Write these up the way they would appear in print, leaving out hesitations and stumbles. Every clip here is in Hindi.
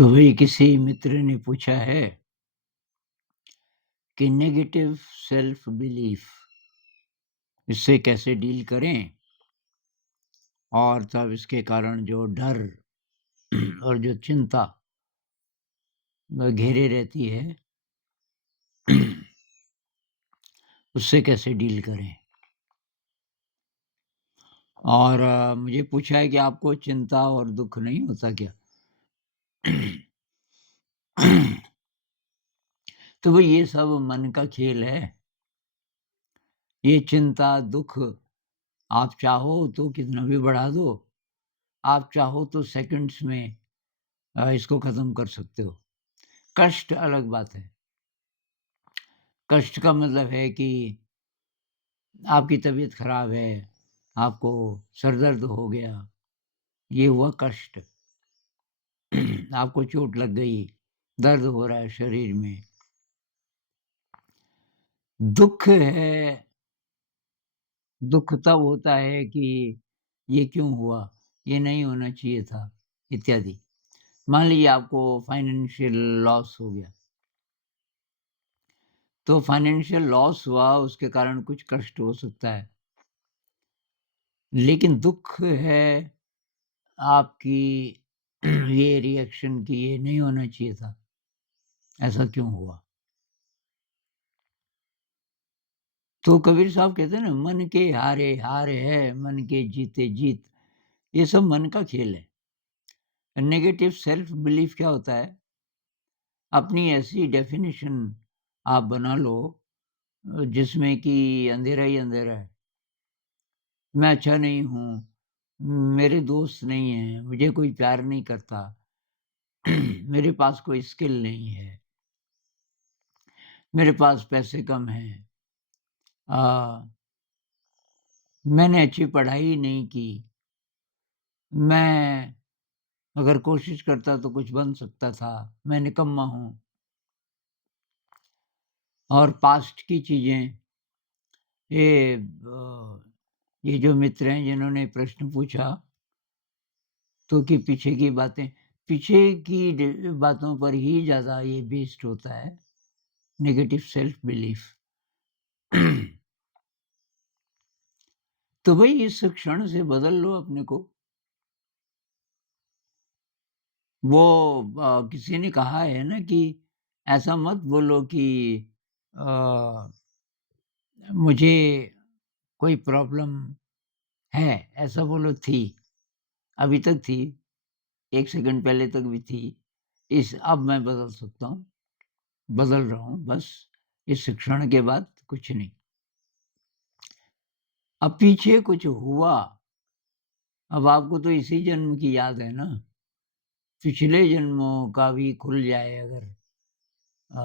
तो वही किसी मित्र ने पूछा है कि नेगेटिव सेल्फ बिलीफ इससे कैसे डील करें और तब इसके कारण जो डर और जो चिंता घेरे रहती है उससे कैसे डील करें। और मुझे पूछा है कि आपको चिंता और दुख नहीं होता क्या? तो वो ये सब मन का खेल है। ये चिंता, दुख आप चाहो तो कितना भी बढ़ा दो, आप चाहो तो सेकंड्स में इसको खत्म कर सकते हो। कष्ट अलग बात है। कष्ट का मतलब है कि आपकी तबीयत खराब है, आपको सर दर्द हो गया, ये हुआ कष्ट। आपको चोट लग गई, दर्द हो रहा है शरीर में। दुःख है, दुःख तब होता है कि ये क्यों हुआ? ये नहीं होना चाहिए था, इत्यादि। मान लीजिए आपको फाइनेंशियल लॉस हो गया, तो फाइनेंशियल लॉस हुआ उसके कारण कुछ कष्ट हो सकता है। लेकिन दुःख है आपकी ये रिएक्शन कि ये नहीं होना चाहिए था, ऐसा क्यों हुआ? तो कबीर साहब कहते हैं ना, मन के हारे हार है, मन के जीते जीत। ये सब मन का खेल है। नेगेटिव सेल्फ बिलीफ क्या होता है? अपनी ऐसी डेफिनेशन आप बना लो जिसमें कि अंधेरा ही अंधेरा है। मैं अच्छा नहीं हूँ, मेरे दोस्त नहीं हैं, मुझे कोई प्यार नहीं करता, मेरे पास कोई स्किल नहीं है, मेरे पास पैसे कम हैं, अ, मैंने अच्छी पढ़ाई नहीं की, मैं अगर कोशिश करता तो कुछ बन सकता था, मैं निकम्मा हूँ। और पास्ट की चीज़ें, ये जो मित्र हैं जिन्होंने प्रश्न पूछा, तो कि पीछे की बातें, पीछे की बातों पर ही ज़्यादा ये बेस्ड होता है, नेगेटिव सेल्फ बिलीफ। तो भाई इस क्षण से बदल लो अपने को। वो किसी ने कहा है ना कि ऐसा मत बोलो कि अ, मुझे कोई प्रॉब्लम है, ऐसा बोलो थी, अभी तक थी, 1 सेकंड पहले तक भी थी, अब मैं बदल सकता हूँ, बदल रहा हूँ बस, इस क्षण के बाद कुछ नहीं। अब पीछे कुछ हुआ, अब आपको तो इसी जन्म की याद है ना, पिछले जन्मों का भी खुल जाए अगर अ,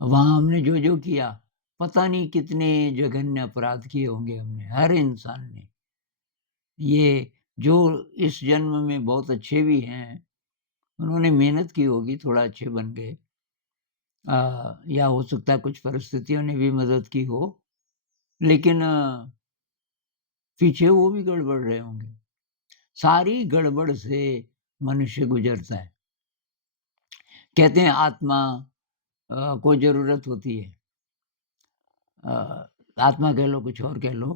वहाँ हमने जो-जो किया, पता नहीं कितने जघन्य अपराध किए होंगे हमने, हर इंसान ने। ये जो इस जन्म में बहुत अच्छे भी हैं, उन्होंने मेहनत की होगी, थोड़ा अच्छे बन गए। या हो सकता है कुछ परिस्थितियों ने भी मदद की हो, लेकिन पीछे वो भी गड़बड़ रहे होंगे। सारी गड़बड़ से मनुष्य गुज़रता है। कहते हैं आत्मा को ज़रूरत होती है। अ, आत्मा कह लो, कुछ और कह लो,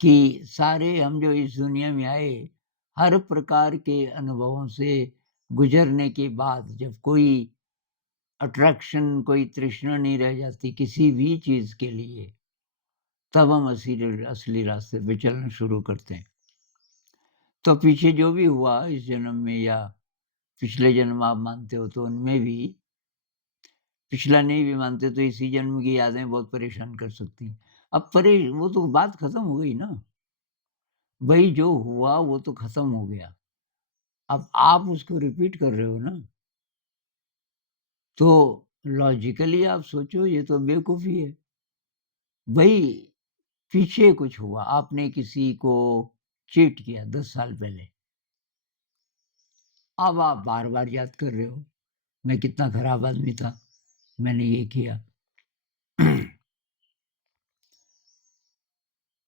कि सारे हम जो इस दुनिया में आए, हर प्रकार के अनुभवों से गुज़रने के बाद जब कोई अट्रैक्शन, कोई तृष्णा नहीं रह जाती किसी भी चीज़ के लिए, तब हम असली असली रास्ते पे चलना शुरू करते हैं। तो पीछे जो भी हुआ इस जन्म में या पिछले जन्म आप मानते हो तो उनमें भी, पिछला नहीं भी मानते तो इसी जन्म की यादें बहुत परेशान कर सकती हैं। अब वो तो बात खत्म हो गई ना, वही जो हुआ वो तो खत्म हो गया। अब आप उसको रिपीट कर रहे हो ना, तो लॉजिकली आप सोचो ये तो बेवकूफ़ी है। भई पीछे कुछ हुआ, आपने किसी को चीट किया 10 साल पहले, अब आप बार-बार याद कर रहे हो, मैं कितना खराब आदमी था, मैंने ये किया।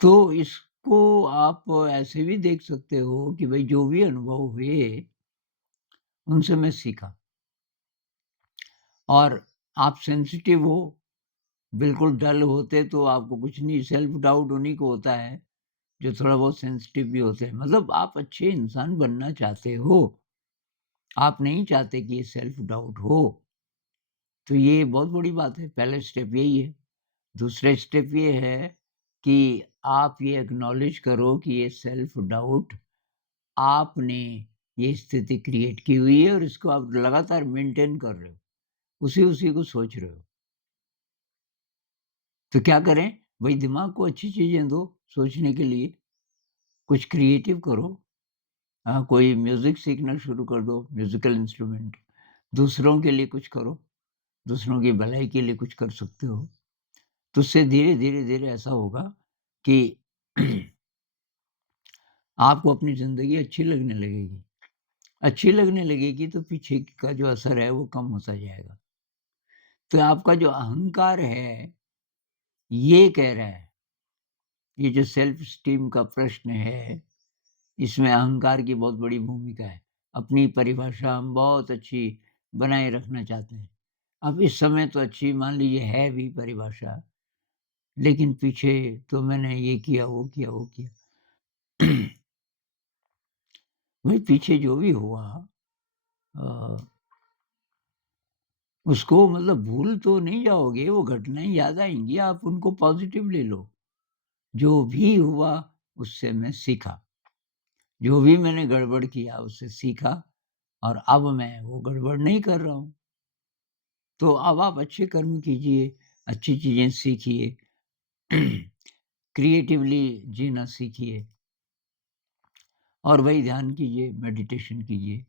तो इस उसको आप ऐसे भी देख सकते हो कि भई जो भी अनुभव हुए, उनसे मैं सीखा और आप सेंसिटिव हो, बिल्कुल डल होते तो आपको कुछ नहीं सेल्फ डाउट उन्हीं को होता है, जो थोड़ा बहुत सेंसिटिव भी होते हैं। मतलब आप अच्छे इंसान बनना चाहते हो, आप नहीं चाहते कि ये सेल्फ डाउट हो, तो ये बहुत बड़ी बात है, पहला स्टेप यही है। दूसरा स्टेप ये है कि आप ये एक्नॉलेज करो कि ये सेल्फ डाउट आपने ये स्थिति क्रिएट की हुई है और इसको आप लगातार मेंटेन कर रहे हो, उसी-उसी को सोच रहे हो। तो क्या करें? भई दिमाग को अच्छी चीज़ें दो सोचने के लिए, कुछ क्रिएटिव करो। कोई म्यूज़िक सीखना शुरू कर दो, म्यूज़िकल इंस्ट्रूमेंट। दूसरों के लिए कुछ करो, दूसरों की भलाई के लिए कुछ कर सकते हो। तो उससे धीरे-धीरे ऐसा होगा कि आपको अपनी ज़िंदगी अच्छी लगने लगेगी। अच्छी लगने लगेगी तो पीछे का जो असर है वो कम होता जाएगा। तो आपका जो अहंकार है, ये कह रहा है, ये जो सेल्फ एस्टीम का प्रश्न है, इसमें अहंकार की बहुत बड़ी भूमिका है। अपनी परिभाषा हम बहुत अच्छी बनाए रखना चाहते हैं। अब इस समय तो अच्छी मान लीजिए है भी परिभाषा, लेकिन पीछे तो मैंने ये किया, वो किया, वो किया। वही पीछे जो भी हुआ अ, उसको मतलब भूल तो नहीं जाओगे, वो घटनाएँ याद आएँगी, आप उनको पॉज़िटिव ले लो। जो भी हुआ उससे मैं सीखा, जो भी मैंने गड़बड़ किया उससे सीखा और अब मैं वो गड़बड़ नहीं कर रहा हूँ। तो अब आप अच्छे कर्म कीजिए, अच्छी चीज़ें सीखिए, क्रिएटिवली जीना सीखिए और वही ध्यान कीजिए, मेडिटेशन कीजिए।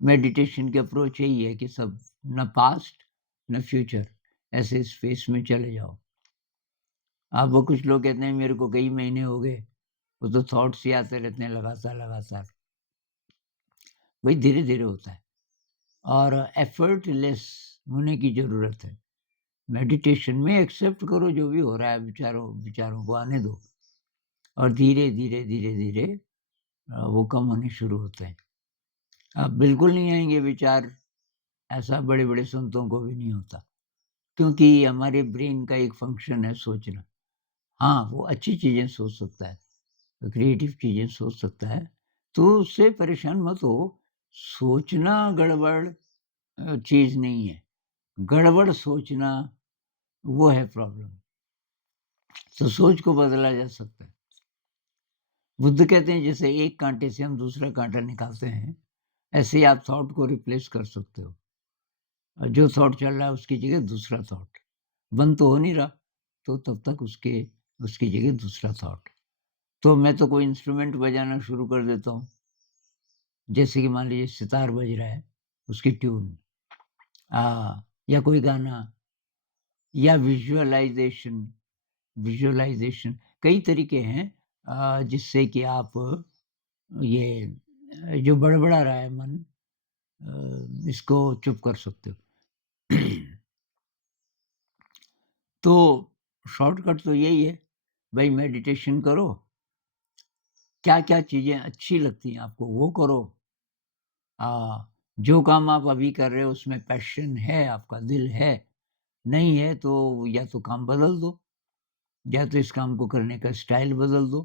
मेडिटेशन की अप्रोच यही है कि सब ना पास्ट, ना फ्यूचर, ऐसे स्पेस में चले जाओ। अब वो कुछ लोग कहते हैं मेरे को कई महीने हो गए, वो तो थॉट्स ही आते रहते हैं लगातार-लगातार। वही धीरे-धीरे होता है और एफर्टलेस होने की ज़रूरत है। मेडिटेशन में एक्सेप्ट करो जो भी हो रहा है विचारों विचारों को आने दो और धीरे-धीरे वो कम होने शुरू होते हैं। अब बिल्कुल नहीं आएँगे विचार, ऐसा बड़े-बड़े संतों को भी नहीं होता, क्योंकि हमारे ब्रेन का एक फंक्शन है सोचना। हाँ, वो अच्छी चीज़ें सोच सकता है, क्रिएटिव चीज़ें सोच सकता है, तो उससे परेशान मत हो। सोचना गड़बड़ चीज़ नहीं है, गड़बड़ सोचना वो है प्रॉब्लम। तो सोच को बदला जा सकता है। बुद्ध कहते हैं जैसे एक काँटे से हम दूसरा काँटा निकालते हैं, ऐसे ही आप थॉट को रिप्लेस कर सकते हो। जो थॉट चल रहा है उसकी जगह दूसरा थॉट, बंद तो हो नहीं रहा, तो तब तक उसकी जगह दूसरा थॉट। तो मैं तो कोई इंस्ट्रूमेंट बजाना शुरू कर देता हूँ, जैसे कि मान लीजिए सितार बज रहा है, उसकी ट्यून या कोई गाना या विज़ुअलाइज़ेशन कई तरीके हैं जिससे कि आप ये जो बड़बड़ा रहा है मन इसको चुप कर सकते हो। तो शॉर्टकट तो यही है, भई मेडिटेशन करो, क्या-क्या चीज़ें अच्छी लगती हैं आपको वो करो। अ, जो काम आप अभी कर रहे हो उसमें पैशन है, आपका दिल है, नहीं है तो या तो काम बदल दो, या तो इस काम को करने का स्टाइल बदल दो,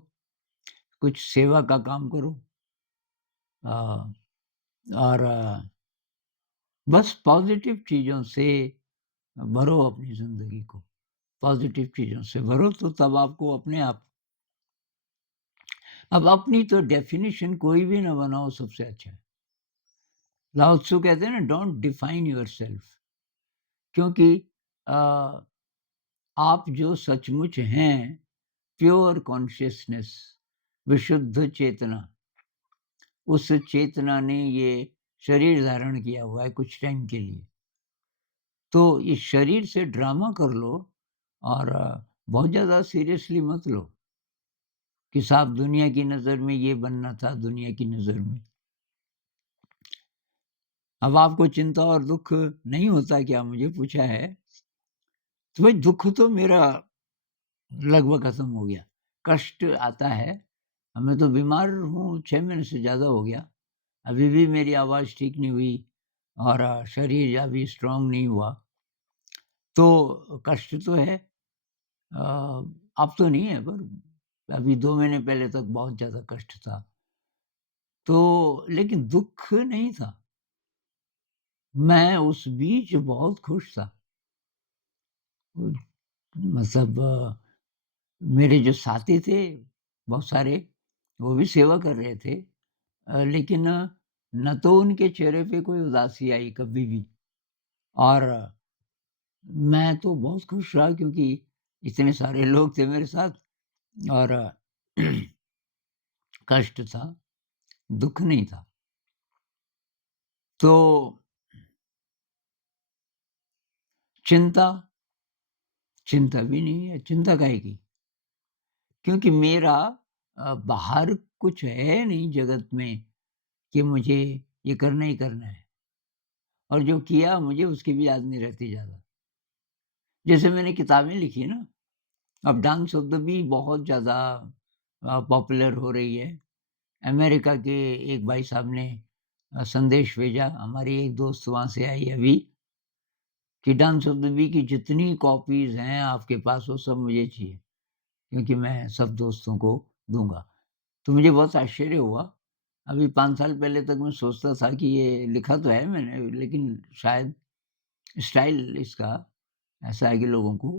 कुछ सेवा का काम करो। अ, और बस पॉज़िटिव चीज़ों से भरो अपनी ज़िंदगी को, पॉज़िटिव चीज़ों से भरो तो तब आपको अपने आप अब अपनी तो डेफ़िनिशन कोई भी ना बनाओ सबसे अच्छा है। लाओ त्सु कहते हैं ना डोंट डिफाइन योरसेल्फ क्योंकि अ, आप जो सचमुच हैं, प्योर कॉन्शियसनेस, विशुद्ध चेतना, उस चेतना ने ये शरीर धारण किया हुआ है कुछ टाइम के लिए। तो इस शरीर से ड्रामा कर लो और बहुत ज़्यादा सीरियसली मत लो कि साहब दुनिया की नज़र में ये बनना था, दुनिया की नज़र में। अब आपको चिंता और दुःख नहीं होता क्या मुझे पूछा है? तो भाई दुःख तो मेरा लगभग खत्म हो गया। कष्ट आता है मैं तो बीमार हूँ 6 महीने से ज़्यादा हो गया। अभी भी मेरी आवाज़ ठीक नहीं हुई और शरीर अभी स्ट्रॉन्ग नहीं हुआ। तो कष्ट तो है। अ, अब तो नहीं है पर अभी 2 महीने पहले तक बहुत ज़्यादा कष्ट था। तो लेकिन दुःख नहीं था। मैं उस बीच बहुत खुश था। उम, मतलब मेरे जो साथी थे बहुत सारे, वो भी सेवा कर रहे थे। लेकिन न तो उनके चेहरे पे कोई उदासी आई कभी भी और मैं तो बहुत खुश रहा क्योंकि इतने सारे लोग थे मेरे साथ और कष्ट था, दुःख नहीं था। तो चिंता, चिंता भी नहीं है, चिंता काहे की? क्योंकि मेरा बाहर कुछ है नहीं जगत में कि मुझे ये करना ही करना है और जो किया मुझे उसकी भी याद नहीं रहती ज़्यादा। जैसे मैंने किताबें लिखी ना, अब डांस ऑफ द बी बहुत ज़्यादा पॉपुलर हो रही है। अमेरिका के एक भाई साहब ने संदेश भेजा, हमारी एक दोस्त वहाँ से आई अभी कि डांस ऑफ द बी की जितनी कॉपीज़ हैं आपके पास वो सब मुझे चाहिए, क्योंकि मैं सब दोस्तों को दूँगा। तो मुझे बहुत आश्चर्य हुआ। अभी 5 साल पहले तक मैं सोचता था कि ये लिखा तो है मैंने लेकिन शायद स्टाइल इसका ऐसा है कि लोगों को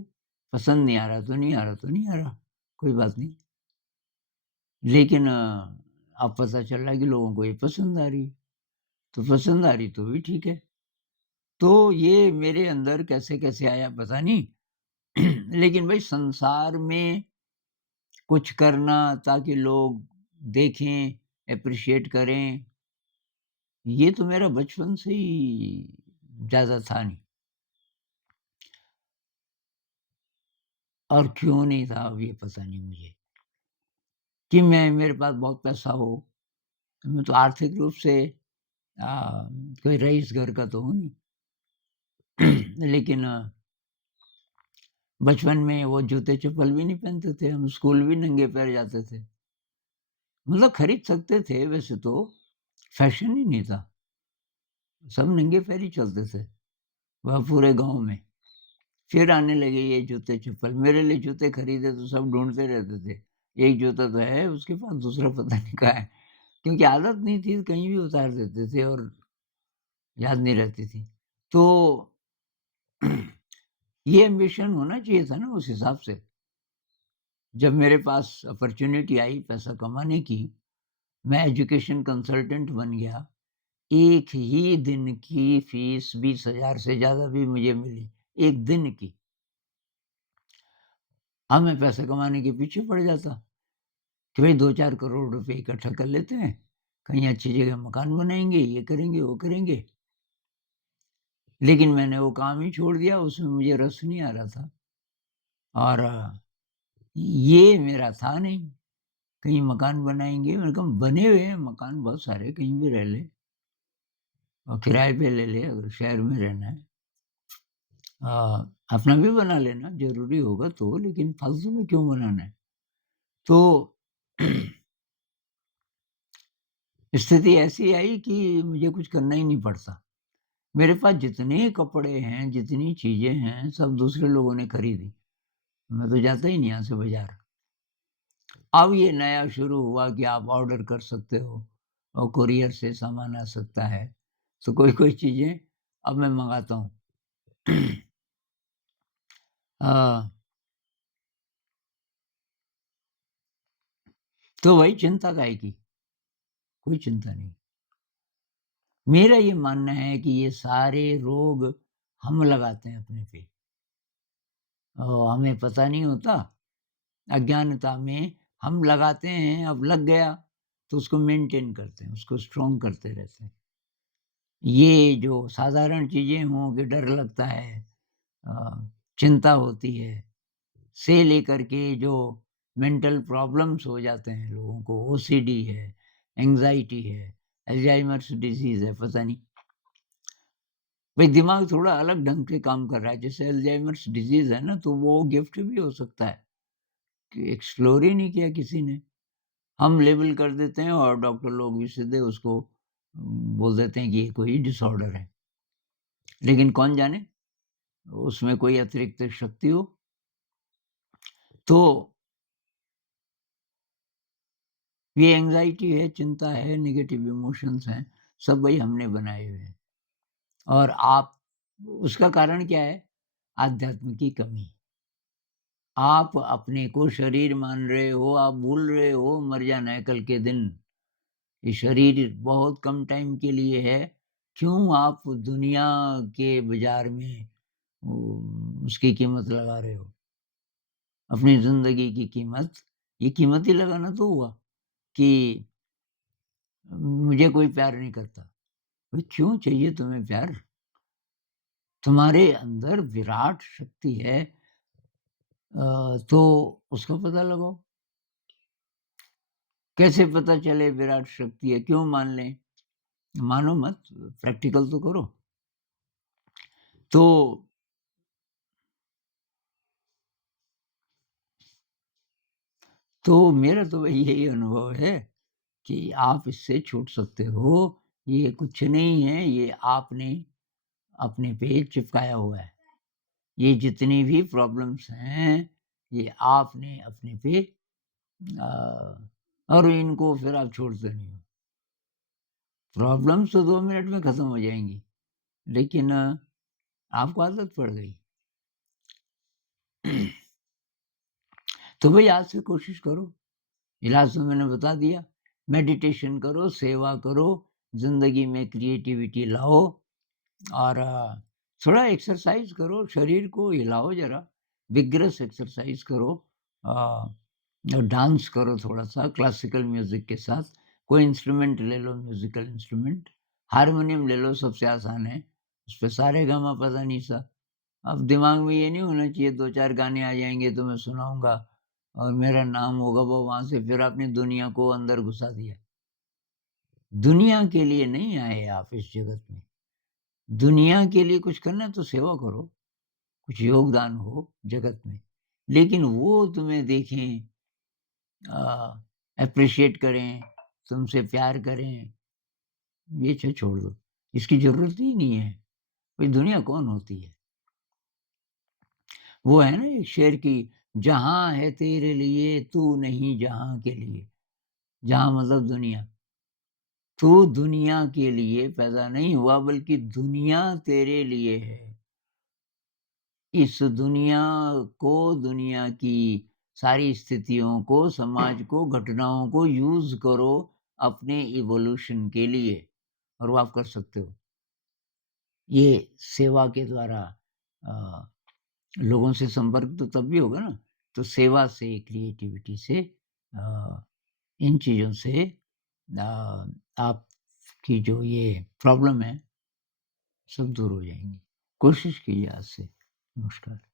पसंद नहीं आ रहा तो नहीं आ रहा तो नहीं आ रहा, कोई बात नहीं। लेकिन अब पता चल रहा है कि लोगों को ये पसंद आ रही है, तो पसंद आ रही तो भी ठीक है। तो ये मेरे अंदर कैसे-कैसे आया पता नहीं। लेकिन भई संसार में कुछ करना ताकि लोग देखें, एप्रिशिएट करें, ये तो मेरा बचपन से ही ज़्यादा था नहीं और क्यों नहीं था अब ये पता नहीं मुझे। कि मैं मेरे पास बहुत पैसा हो, मैं तो आर्थिक रूप से कोई रईस घर का तो हूँ नहीं। लेकिन बचपन में वो जूते-चप्पल भी नहीं पहनते थे, हम स्कूल भी नंगे पैर जाते थे। मतलब खरीद सकते थे वैसे तो, फैशन ही नहीं था। सब नंगे पैर ही चलते थे, वह पूरे गाँव में। फिर आने लगे ये जूते-चप्पल, मेरे लिए जूते खरीदे तो सब ढूँढते रहते थे। एक जूता तो है उसके पास, दूसरा पता नहीं कहाँ है। क्योंकि आदत नहीं थी, कहीं भी उतार देते थे और याद नहीं रहती थी। तो ये एम्बिशन होना चाहिए था ना उस हिसाब से। जब मेरे पास अपॉर्च्युनिटी आई पैसा कमाने की, मैं एजुकेशन कंसल्टेंट बन गया। एक ही दिन की फीस 20,000 से ज़्यादा भी मुझे मिली, 1 दिन की। अब मैं पैसा कमाने के पीछे पड़ जाता कि भई 2-4 करोड़ रुपए इकट्ठा कर लेते हैं, कहीं अच्छी जगह मकान बनाएँगे, ये करेंगे, वो करेंगे। लेकिन मैंने वो काम ही छोड़ दिया, उसमें मुझे रस नहीं आ रहा था और ये मेरा था नहीं, कहीं मकान बनाएँगे, मैंने कहा बने हुए हैं मकान बहुत सारे, कहीं भी रह ले और किराए पे ले ले अगर शहर में रहना है। अपना भी बना लेना ज़रूरी होगा तो, लेकिन फालतू में क्यों बनाना है? तो स्थिति ऐसी आई कि मुझे कुछ करना ही नहीं पड़ता। मेरे पास जितने कपड़े हैं, जितनी चीज़ें हैं, सब दूसरे लोगों ने खरीदी। मैं तो जाता ही नहीं यहाँ से बाज़ार। अब ये नया शुरू हुआ कि आप ऑर्डर कर सकते हो और कुरियर से सामान आ सकता है। तो कोई-कोई चीज़ें अब मैं मँगाता हूँ। अ, तो वही चिंता काहे की? कोई चिंता नहीं। मेरा ये मानना है कि ये सारे रोग हम लगाते हैं अपने पे हमें पता नहीं होता, अज्ञानता में हम लगाते हैं, अब लग गया तो उसको मेंटेन करते हैं, उसको स्ट्रॉन्ग करते रहते हैं। ये जो साधारण चीज़ें हों कि डर लगता है चिंता होती है, से लेकर के जो मेंटल प्रॉब्लम्स हो जाते हैं लोगों को, ओसीडी है, एंग्ज़ायटी है, अल्ज़ाइमर्स डिज़ीज़ है, पता नहीं। भई दिमाग थोड़ा अलग ढंग से काम कर रहा है, जैसे अल्ज़ाइमर्स डिज़ीज़ है ना, तो वो गिफ्ट भी हो सकता है कि एक्सप्लोर ही नहीं किया किसी ने। हम लेबल कर देते हैं और डॉक्टर लोग भी सीधे उसको बोल देते हैं कि ये कोई डिसऑर्डर है। लेकिन कौन जाने उसमें कोई अतिरिक्त शक्ति हो। तो ये एंग्ज़ायटी है, चिंता है, नेगेटिव इमोशंस हैं, सब वही हमने बनाए हुए हैं। और आप उसका कारण क्या है? आध्यात्म की कमी। आप अपने को शरीर मान रहे हो, आप भूल रहे हो मर जाना है कल के दिन। ये शरीर बहुत कम टाइम के लिए है। क्यों आप दुनिया के बाज़ार में उसकी कीमत लगा रहे हो? अपनी ज़िंदगी की कीमत, ये कीमत ही लगाना तो हुआ कि मुझे कोई प्यार नहीं करता। भाई क्यों चाहिए तुम्हें प्यार? तुम्हारे अंदर विराट शक्ति है तो उसका पता लगाओ। कैसे पता चले विराट शक्ति है? क्यों मान लें? मानो मत, प्रैक्टिकल तो करो। तो मेरा तो भई यही अनुभव है कि आप इससे छूट सकते हो। ये कुछ नहीं है, ये आपने अपने पे चिपकाया हुआ है। ये जितनी भी प्रॉब्लम्स हैं, ये आपने अपने पे और इनको फिर आप छोड़ते नहीं हो। प्रॉब्लम्स तो 2 मिनट में खत्म हो जाएँगी, लेकिन आपको आदत पड़ गई। तो भई आज से कोशिश करो। इलाज तो मैंने बता दिया। मेडिटेशन करो, सेवा करो, ज़िंदगी में क्रिएटिविटी लाओ और थोड़ा एक्सरसाइज़ करो, शरीर को हिलाओ ज़रा, विग्रस एक्सरसाइज़ करो। अ, डांस करो थोड़ा-सा क्लासिकल म्यूज़िक के साथ। कोई इंस्ट्रूमेंट ले लो, म्यूज़िकल इंस्ट्रूमेंट। हारमोनियम ले लो, सबसे आसान है। उसपे सा-रे-गा-मा-पा-धा-नी-सा। अब दिमाग में ये नहीं होना चाहिए 2-4 गाने आ जाएँगे तो मैं सुनाऊँगा और मेरा नाम होगा वो वहाँ से फिर आपने दुनिया को अंदर घुसा दिया। दुनिया के लिए नहीं आए आप इस जगत में। दुनिया के लिए कुछ करना है तो सेवा करो, कुछ योगदान हो जगत में। लेकिन वो तुम्हें देखें एप्रिशिएट करें, तुमसे प्यार करें, ये छोड़ दो। इसकी ज़रूरत ही नहीं है। भाई दुनिया कौन होती है? वो है ना एक शेर की, जहाँ है तेरे लिए तू नहीं जहाँ के लिए। जहाँ मतलब दुनिया। तू दुनिया के लिए पैदा नहीं हुआ बल्कि दुनिया तेरे लिए है। इस दुनिया को, दुनिया की सारी स्थितियों को, समाज को, घटनाओं को यूज़ करो अपने इवोल्यूशन के लिए और वो आप कर सकते हो। ये सेवा के द्वारा अ, लोगों से संपर्क तो तब भी होगा ना, तो सेवा से, क्रिएटिविटी से इन चीज़ों से आपकी जो ये प्रॉब्लम है, सब दूर हो जाएँगी। कोशिश कीजिए आज से। नमस्कार।